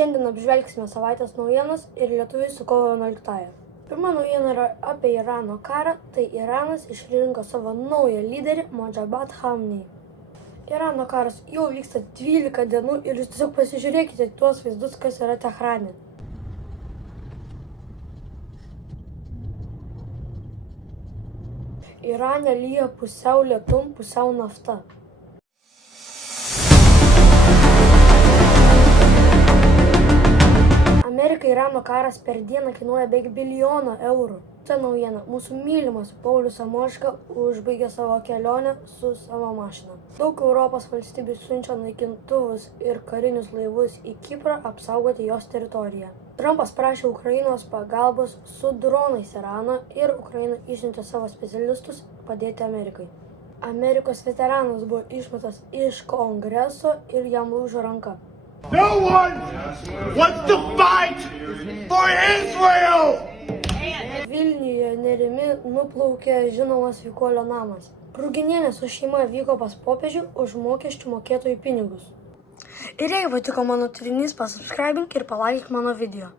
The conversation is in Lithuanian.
Šiandien apžvelgsime savaitės naujienas ir lietuviai su kovo 11-ąją. Pirma naujiena yra apie Irano karą, tai Iranas išrinko savo naują lyderį Mojtaba Khamenei. Irano karas jau vyksta 12 dienų ir jūs tiesiog pasižiūrėkite tuos vaizdus, kas yra Tehrane. Irane lyja pusiau lietum, pusiau nafta. Amerikai Irano karas per dieną kainuoja beveik bilijoną eurų. Ta naujiena. Mūsų mylimas Paulius Samoška užbaigė savo kelionę su savo mašina. Daug Europos valstybių siunčia naikintuvus ir karinius laivus į Kiprą apsaugoti jos teritoriją. Trumpas prašė Ukrainos pagalbos su dronais Iraną ir Ukraina išsiuntė savo specialistus padėti Amerikai. Amerikos veteranas buvo išmetas iš Kongreso ir jam lūžo ranka. No one wants to fight for Israel! Vilniuje nerimi nuplaukė žinomas Vykolio namas. Ruginienė su šeima vyko pas popiežių už mokesčių mokėtojų pinigus. Ir jei patiko mano turinys, pasubscribink ir palaikyk mano video.